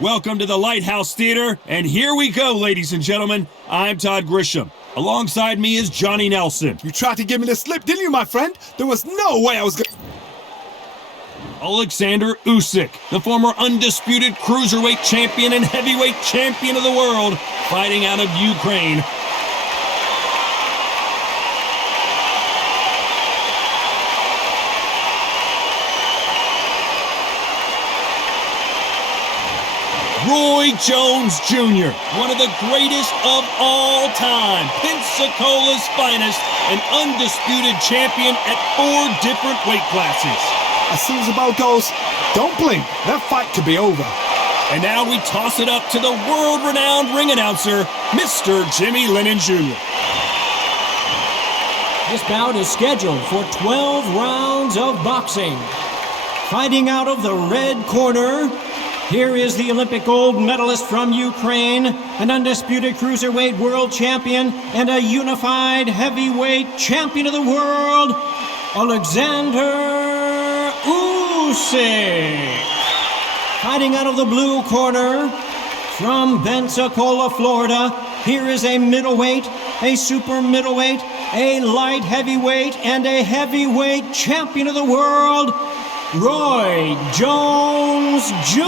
Welcome to the Lighthouse Theater, and here we go, ladies and gentlemen. I'm Todd Grisham. Alongside me is Johnny Nelson. You tried to give me the slip, didn't you, my friend? There was no way I was going. Alexander Usyk, the former undisputed cruiserweight champion and heavyweight champion of the world, fighting out of Ukraine. Roy Jones Jr., one of the greatest of all time, Pensacola's finest, an undisputed champion at 4 different weight classes. As soon as the bell goes, don't blink, that fight could be over. And now we toss it up to the world-renowned ring announcer, Mr. Jimmy Lennon Jr. This bout is scheduled for 12 rounds of boxing. Fighting out of the red corner, here is the Olympic gold medalist from Ukraine, an undisputed cruiserweight world champion, and a unified heavyweight champion of the world, Alexander Usyk. Fighting out of the blue corner, from Pensacola, Florida, here is a middleweight, a super middleweight, a light heavyweight, and a heavyweight champion of the world, Roy Jones Jr.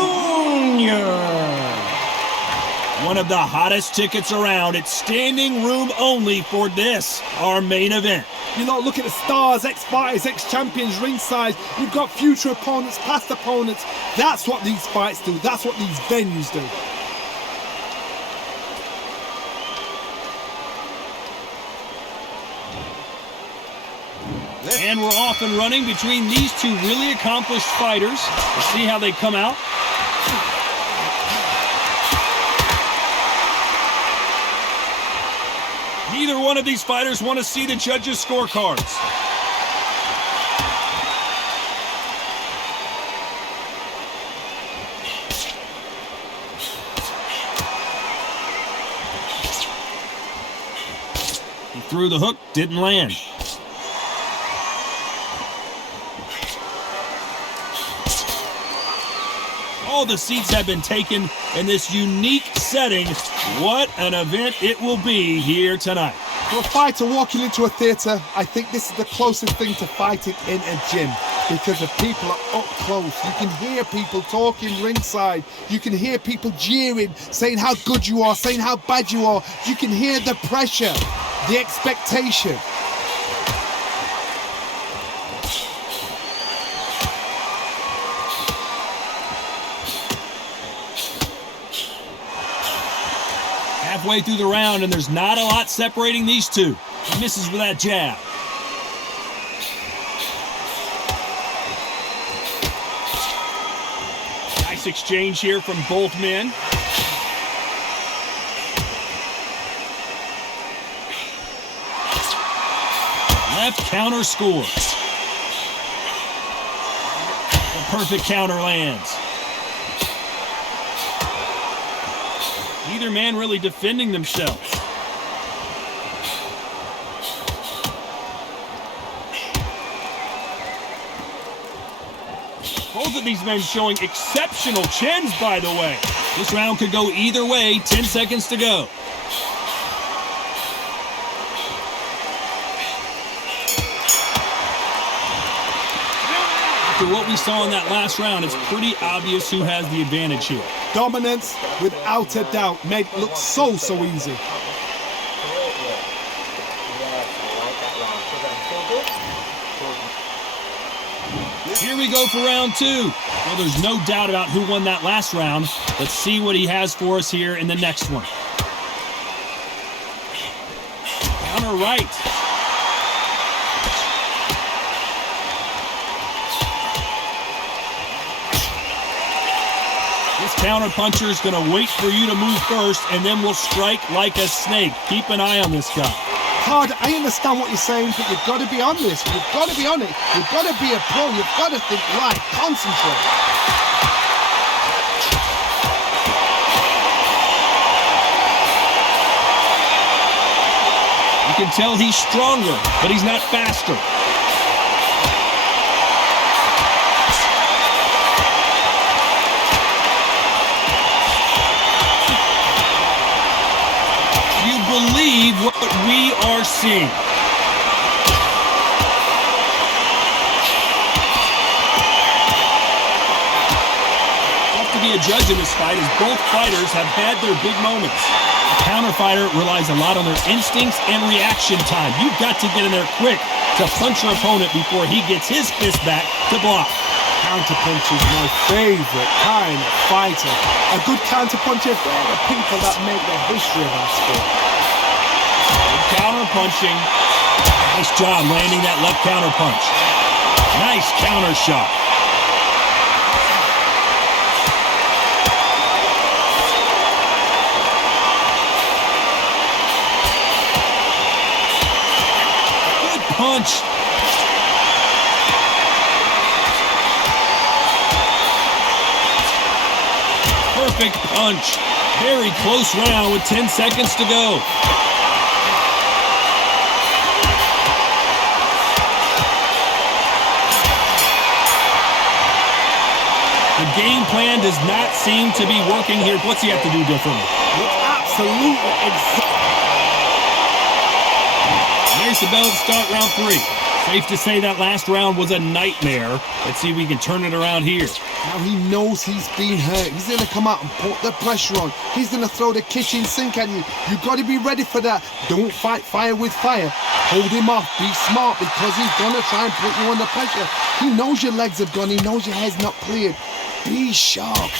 One of the hottest tickets around. It's standing room only for this, our main event. You know, look at the stars, ex-fighters, ex-champions ringside. You've got future opponents, past opponents. That's what these fights do. That's what these venues do. And we're off and running between these two really accomplished fighters. Let's see how they come out. Neither one of these fighters want to see the judges' scorecards. He threw the hook, didn't land. All the seats have been taken in this unique setting. What an event it will be here tonight. For a fighter walking into a theatre, I think this is the closest thing to fighting in a gym, because the people are up close. You can hear people talking ringside. You can hear people jeering, saying how good you are, saying how bad you are. You can hear the pressure, the expectation. Halfway through the round, and there's not a lot separating these two. He misses with that jab. Nice exchange here from both men. Left counter scores. The perfect counter lands. Neither man really defending themselves. Both of these men showing exceptional chins, by the way. This round could go either way. 10 seconds to go. After what we saw in that last round, it's pretty obvious who has the advantage here. Dominance, without a doubt, made it look so easy. Here we go for round 2. Well, there's no doubt about who won that last round. Let's see what he has for us here in the next one. Counter right. This counter puncher is going to wait for you to move first, and then will strike like a snake. Keep an eye on this guy. Todd, I understand what you're saying, but you've got to be on this. You've got to be on it. You've got to be a pro. You've got to think right. Concentrate. You can tell he's stronger, but he's not faster. believe what we are seeing. Tough to be a judge in this fight as both fighters have had their big moments. A counter fighter relies a lot on their instincts and reaction time. You've got to get in there quick to punch your opponent before he gets his fist back to block. Counterpunch is my favorite kind of fighter. A good counterpuncher, they're the people that make the history of our sport. Good counterpunching. Nice job landing that left counterpunch. Nice counter shot. Good punch. Perfect punch. Very close round with 10 seconds to go. The game plan does not seem to be working here. What's he have to do differently? Absolutely exactly. There's the bell to start round 3. Safe to say that last round was a nightmare. Let's see if we can turn it around here. Now he knows he's been hurt. He's going to come out and put the pressure on. He's going to throw the kitchen sink at you. You've got to be ready for that. Don't fight fire with fire. Hold him off. Be smart because he's going to try and put you under pressure. He knows your legs have gone. He knows your head's not cleared. Be sharp.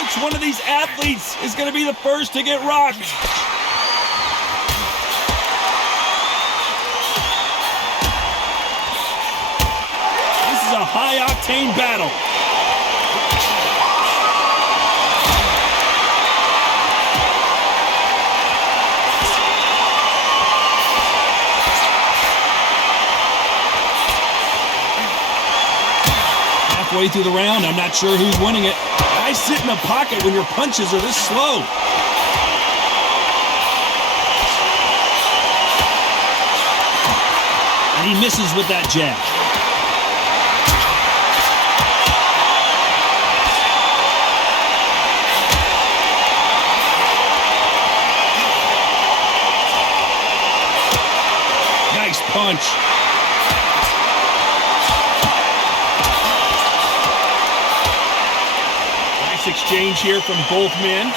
Which one of these athletes is going to be the first to get rocked? This is a high-octane battle. Halfway through the round, I'm not sure who's winning it. Why sit in the pocket when your punches are this slow? And he misses with that jab. Nice punch. Exchange here from both men.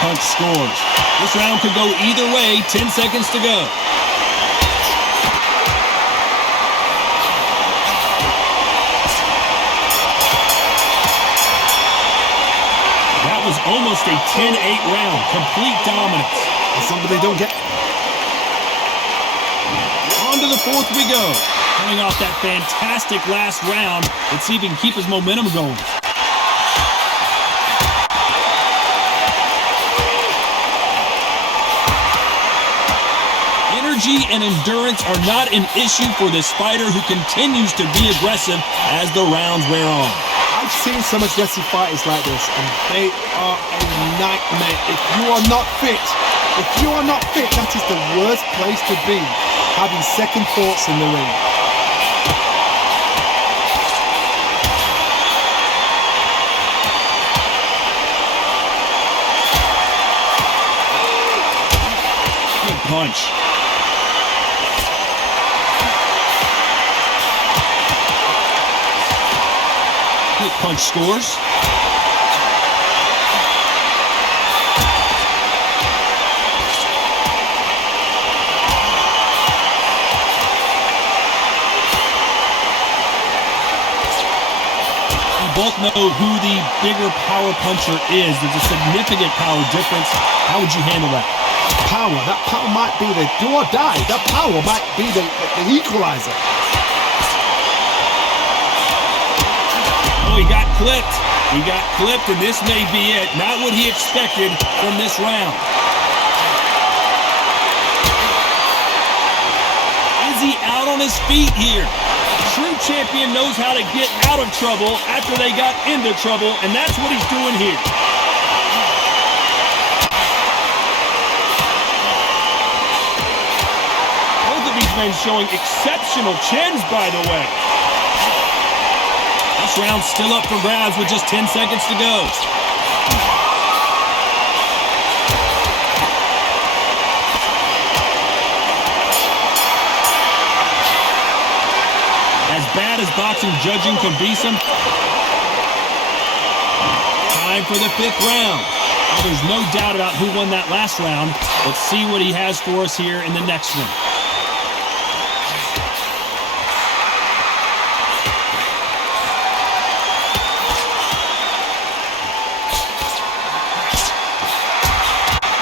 Punch scores. This round could go either way. 10 seconds to go. That was almost a 10-8 round. Complete dominance. It's something they don't get. On to the 4th we go. Coming off that fantastic last round. Let's see if he can keep his momentum going. Energy and endurance are not an issue for this fighter who continues to be aggressive as the rounds wear on. I've seen some aggressive fighters like this, and they are a nightmare. If you are not fit, that is the worst place to be, having second thoughts in the ring. Good punch. Quick punch scores. We both know who the bigger power puncher is. There's a significant power difference. How would you handle that? That power might be the do or die. That power might be the equalizer. Oh, he got clipped. He got clipped, and this may be it. Not what he expected from this round. Is is he out on his feet here? A true champion knows how to get out of trouble after they got into trouble, and that's what he's doing here. Both of these men showing exceptional chins, by the way. This round's still up for grabs with just 10 seconds to go. As bad as boxing judging can be some. Time for the 5th round. Well, there's no doubt about who won that last round. Let's see what he has for us here in the next one.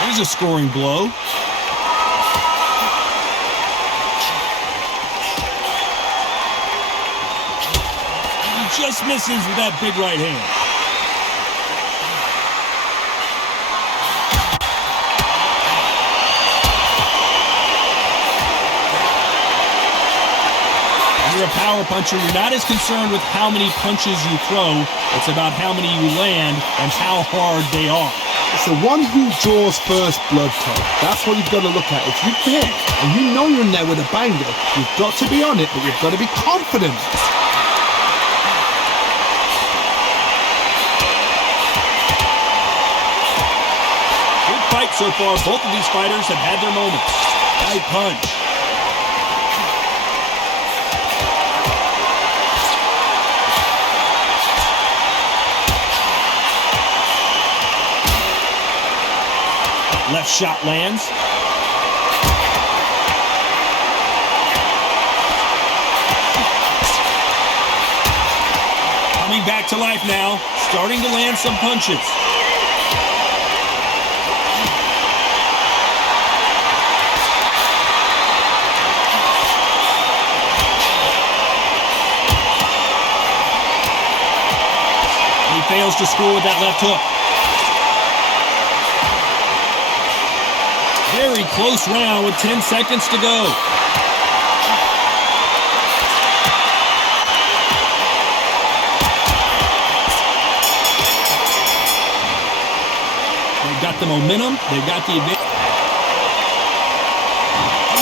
There's a scoring blow. Just misses with that big right hand. You're a power puncher. You're not as concerned with how many punches you throw. It's about how many you land and how hard they are. It's the one who draws first blood, Todd. That's what you've got to look at. If you hit and you know you're in there with a banger, you've got to be on it, but you've got to be confident. So far, both of these fighters have had their moments. Right punch. Left shot lands. Coming back to life now, starting to land some punches. Fails to score with that left hook. Very close round with 10 seconds to go. They've got the momentum. They've got the advantage.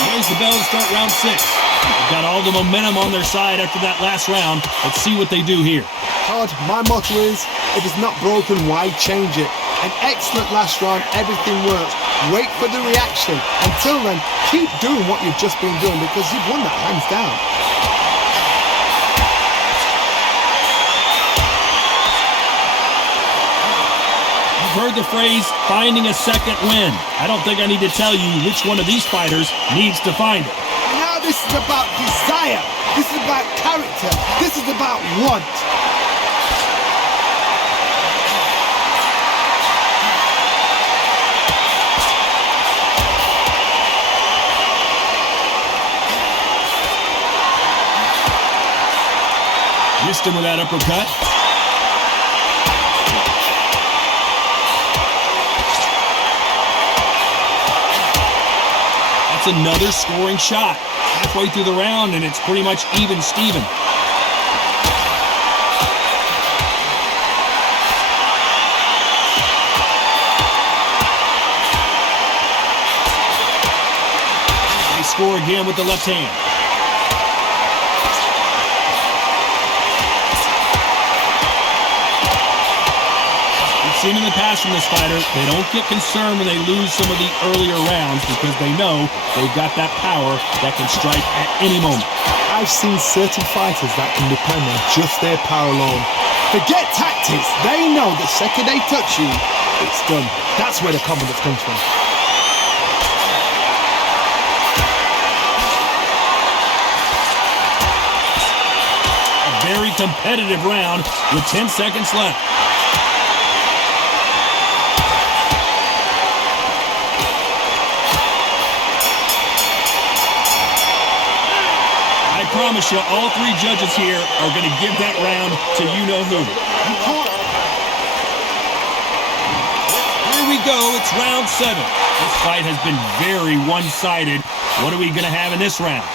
There's the bell to start round 6. They've got all the momentum on their side after that last round. Let's see what they do here. Todd, my motto is, if it's not broken, why change it? An excellent last round, everything works. Wait for the reaction. Until then, keep doing what you've just been doing because you've won that hands down. You've heard the phrase, finding a second win. I don't think I need to tell you which one of these fighters needs to find it. Now this is about desire. This is about character. This is about want. Missed him with that uppercut. That's another scoring shot. Halfway through the round, and it's pretty much even Steven. They score again with the left hand. Seen in the past from this fighter, they don't get concerned when they lose some of the earlier rounds because they know they've got that power that can strike at any moment. I've seen certain fighters that can depend on just their power alone. Forget tactics. They know the second they touch you, it's done. That's where the confidence comes from. A very competitive round with 10 seconds left. I promise you, all three judges here are going to give that round to you-know-who. Here we go. It's round 7. This fight has been very one-sided. What are we going to have in this round?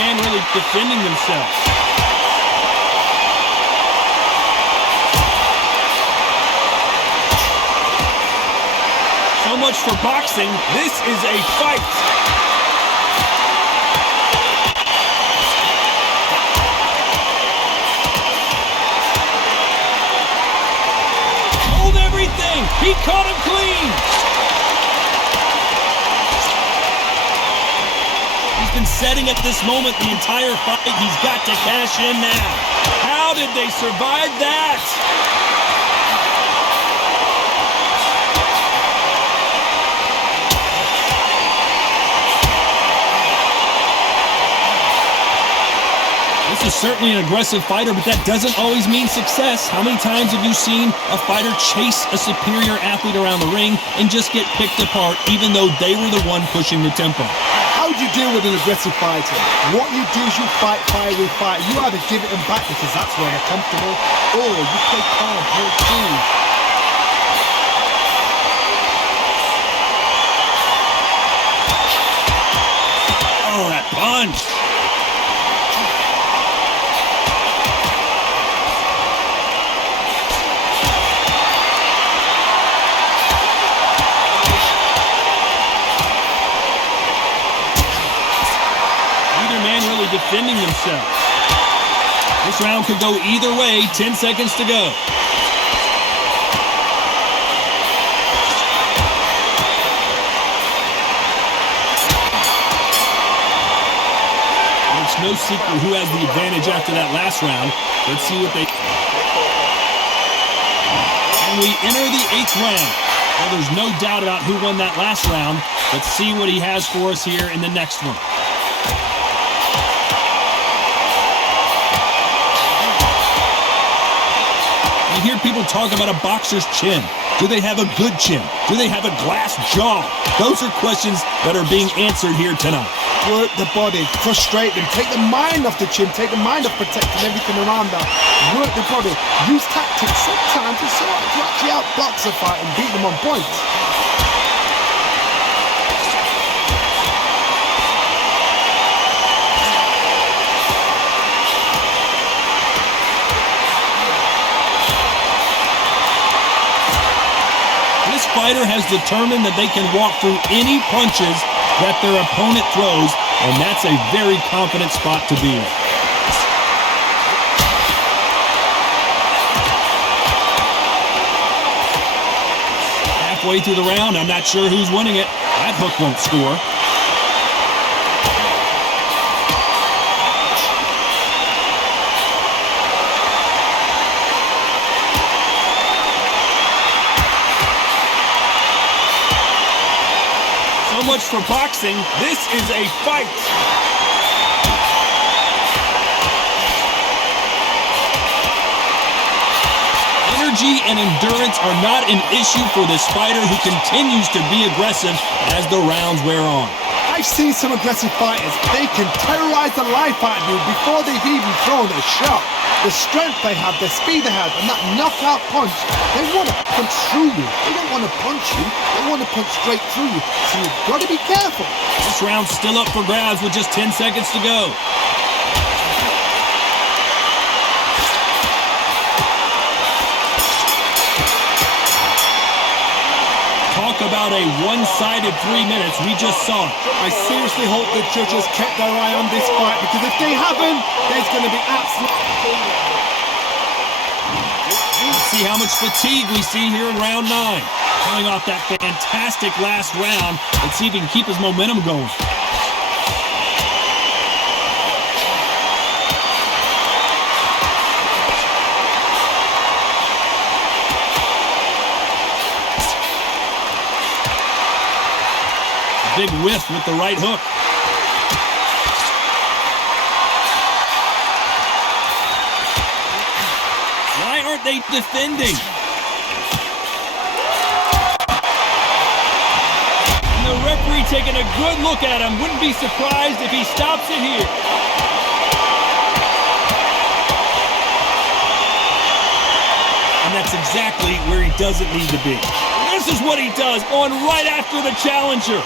man really defending themselves. So much for boxing. This is a fight. Hold everything. He caught him clean. He's been setting at this moment the entire fight. He's got to cash in now. How did they survive that? This is certainly an aggressive fighter, but that doesn't always mean success. How many times have you seen a fighter chase a superior athlete around the ring and just get picked apart even though they were the one pushing the tempo? How do you deal with an aggressive fighter? What you do is you fight fire with fire. You either give it them back because that's where you're comfortable, or you play calm, play cool. Oh, that punch! Defending themselves. This round could go either way. 10 seconds to go. It's no secret who has the advantage after that last round. Let's see what they... And we enter the 8th round. Well, there's no doubt about who won that last round. Let's see what he has for us here in the next one. You hear people talk about a boxer's chin. Do they have a good chin? Do they have a glass jaw? Those are questions that are being answered here tonight. Work the body, frustrate them, take the mind off the chin, take the mind off protecting everything around that. Work the body, use tactics sometimes to actually outbox a fight and beat them on points. This fighter has determined that they can walk through any punches that their opponent throws, and that's a very confident spot to be in. Halfway through the round, I'm not sure who's winning it. That hook won't score. So much for boxing. This is a fight. Energy and endurance are not an issue for this fighter who continues to be aggressive as the rounds wear on. I've seen some aggressive fighters. They can terrorize the life out of you before they've even thrown a shot. The strength they have, the speed they have, and that knockout punch, they want to punch through you. They don't want to punch you, they want to punch straight through you. So you've got to be careful. This round's still up for grabs with just 10 seconds to go. Talk about a one-sided 3 minutes. We just saw it. I seriously hope the judges kept their eye on this fight, because if they haven't, there's going to be absolute... Let's see how much fatigue we see here in round 9. Coming off that fantastic last round. Let's see if he can keep his momentum going. Big whiff with the right hook. Why aren't they defending? And the referee taking a good look at him. Wouldn't be surprised if he stops it here. And that's exactly where he doesn't need to be. This is what he does, going right after the challenger.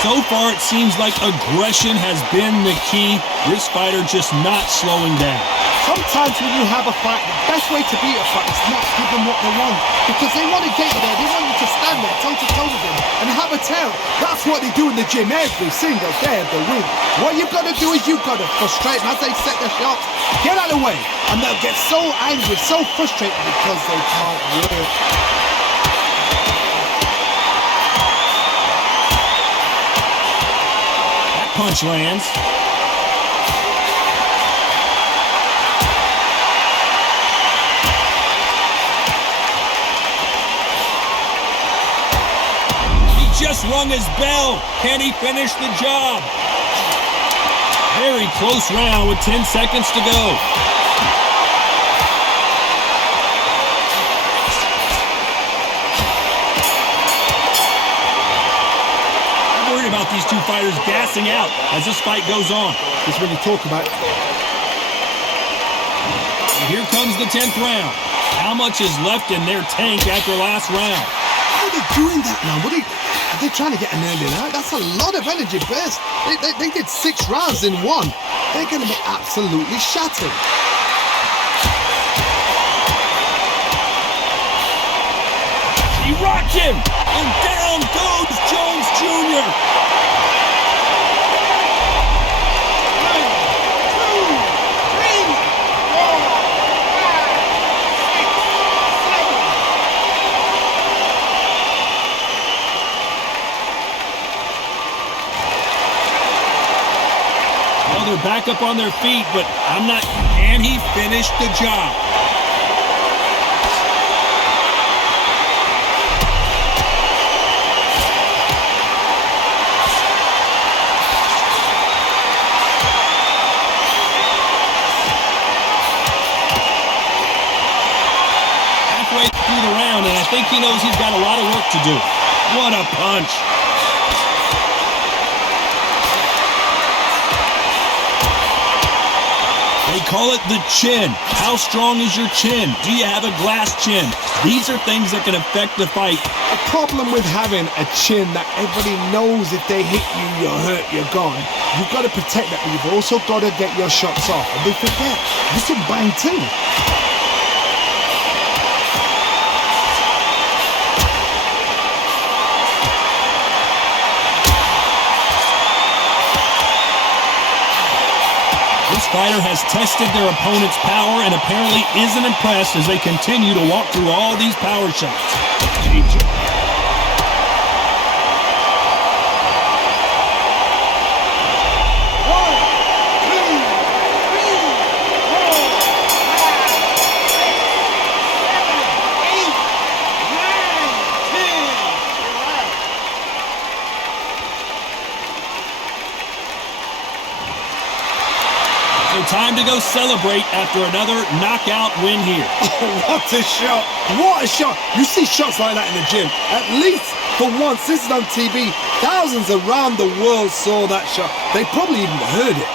So far, it seems like aggression has been the key. This fighter just not slowing down. Sometimes when you have a fight, the best way to beat a fight is not to give them what they want. Because they want to get you there. They want you to stand there toe-to-toe with them and have a tail. That's what they do in the gym every single day of the week. What you've got to do is you've got to frustrate them as they set their shots. Get out of the way. And they'll get so angry, so frustrated because they can't work. Punch lands. He just rung his bell. Can he finish the job? Very close round with 10 seconds to go. About these two fighters gassing out as this fight goes on. This is when you talk about it. And here comes the 10th round. How much is left in their tank after last round? How are they doing that now? Are they trying to get an early night? That's a lot of energy burst. They did 6 rounds in one. They're going to be absolutely shattered. He rocked him, and down goes Jones Jr. Well, they're back up on their feet, but I'm not. Can he finish the job? Through the round, and I think he knows he's got a lot of work to do. What a punch. They call it the chin. How strong is your chin? Do you have a glass chin? These are things that can affect the fight. The problem with having a chin that everybody knows if they hit you, you're hurt, you're gone. You've got to protect that, but you've also got to get your shots off. And they forget, you can bang too. This fighter has tested their opponent's power and apparently isn't impressed as they continue to walk through all these power shots. Time to go celebrate after another knockout win here. Oh, what a shot. What a shot. You see shots like that in the gym. At least for once, this is on TV. Thousands around the world saw that shot. They probably even heard it.